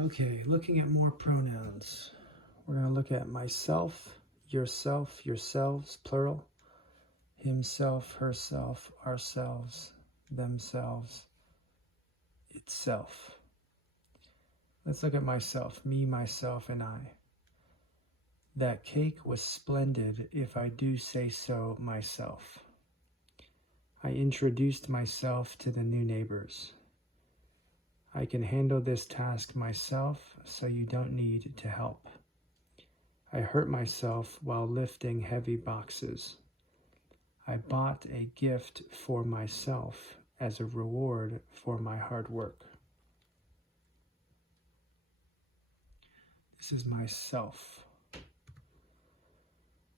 Okay, looking at more pronouns. We're going to look at myself, yourself, yourselves, plural, himself, herself, ourselves, themselves, itself. Let's look at myself, me, myself, and I. That cake was splendid, if I do say so myself. I introduced myself to the new neighbors. I can handle this task myself, so you don't need to help. I hurt myself while lifting heavy boxes. I bought a gift for myself as a reward for my hard work. This is myself.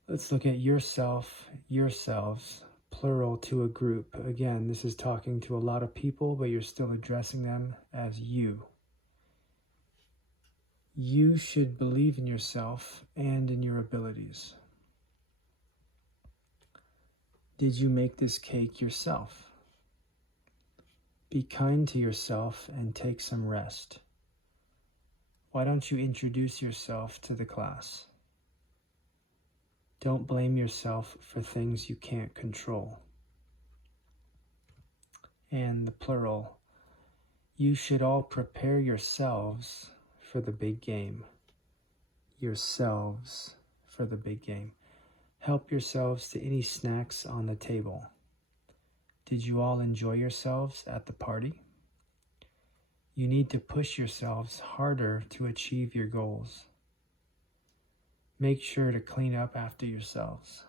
Let's look at yourself, yourselves, plural to a group. Again, this is talking to a lot of people, but you're still addressing them as you. You should believe in yourself and in your abilities. Did you make this cake yourself? Be kind to yourself and take some rest. Why don't you introduce yourself to the class? Don't blame yourself for things you can't control. And the plural, you should all prepare yourselves for the big game. Yourselves for the big game. Help yourselves to any snacks on the table. Did you all enjoy yourselves at the party? You need to push yourselves harder to achieve your goals. Make sure to clean up after yourselves.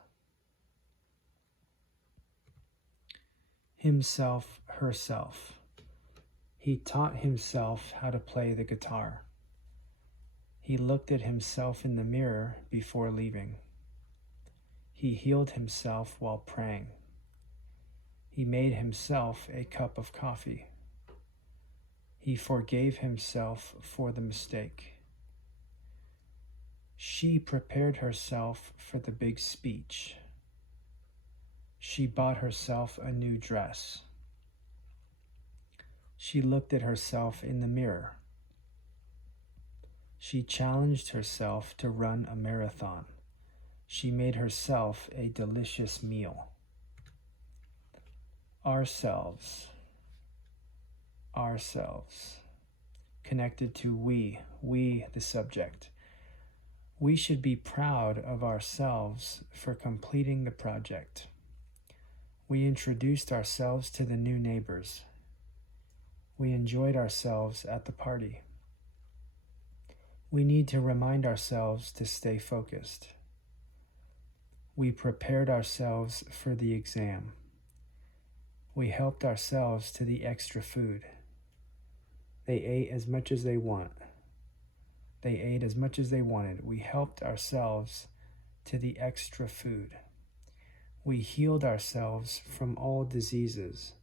Himself, herself. He taught himself how to play the guitar. He looked at himself in the mirror before leaving. He healed himself while praying. He made himself a cup of coffee. He forgave himself for the mistake. She prepared herself for the big speech. She bought herself a new dress. She looked at herself in the mirror. She challenged herself to run a marathon. She made herself a delicious meal. Ourselves. Ourselves. Connected to we the subject. We should be proud of ourselves for completing the project. We introduced ourselves to the new neighbors. We enjoyed ourselves at the party. We need to remind ourselves to stay focused. We prepared ourselves for the exam. We helped ourselves to the extra food. They ate as much as they want. They ate as much as they wanted. We helped ourselves to the extra food. We healed ourselves from all diseases.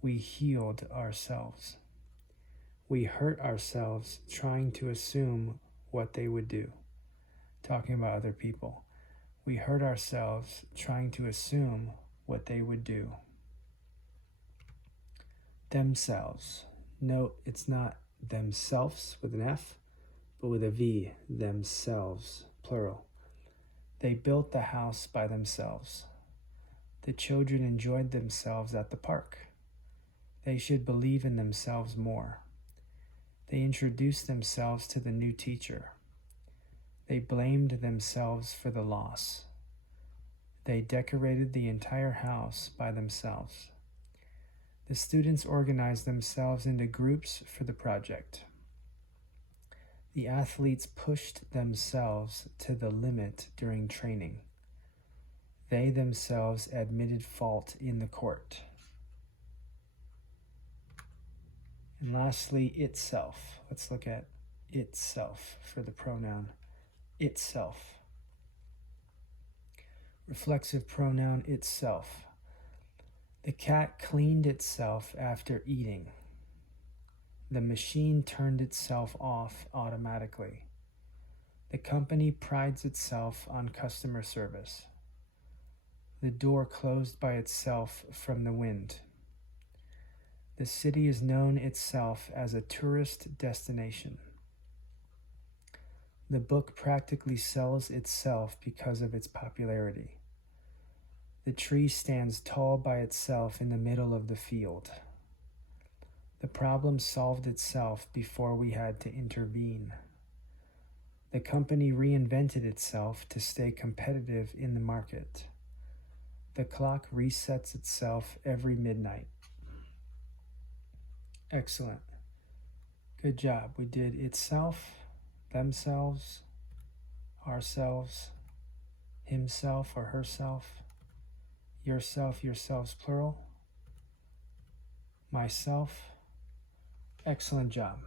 We healed ourselves. We hurt ourselves trying to assume what they would do. Talking about other people. We hurt ourselves trying to assume what they would do. Themselves. Note it's not themselves with an F, but with a V. Themselves, plural. They built the house by themselves. The children enjoyed themselves at the park. They should believe in themselves more. They introduced themselves to the new teacher. They blamed themselves for the loss. They decorated the entire house by themselves. The students organized themselves into groups for the project. The athletes pushed themselves to the limit during training. They themselves admitted fault in the court. And lastly, itself. Let's look at itself for the pronoun itself. Reflexive pronoun itself. The cat cleaned itself after eating. The machine turned itself off automatically. The company prides itself on customer service. The door closed by itself from the wind. The city is known itself as a tourist destination. The book practically sells itself because of its popularity. The tree stands tall by itself in the middle of the field. The problem solved itself before we had to intervene. The company reinvented itself to stay competitive in the market. The clock resets itself every midnight. Excellent. Good job. We did itself, themselves, ourselves, himself or herself, yourself, yourselves, plural, myself. Excellent job.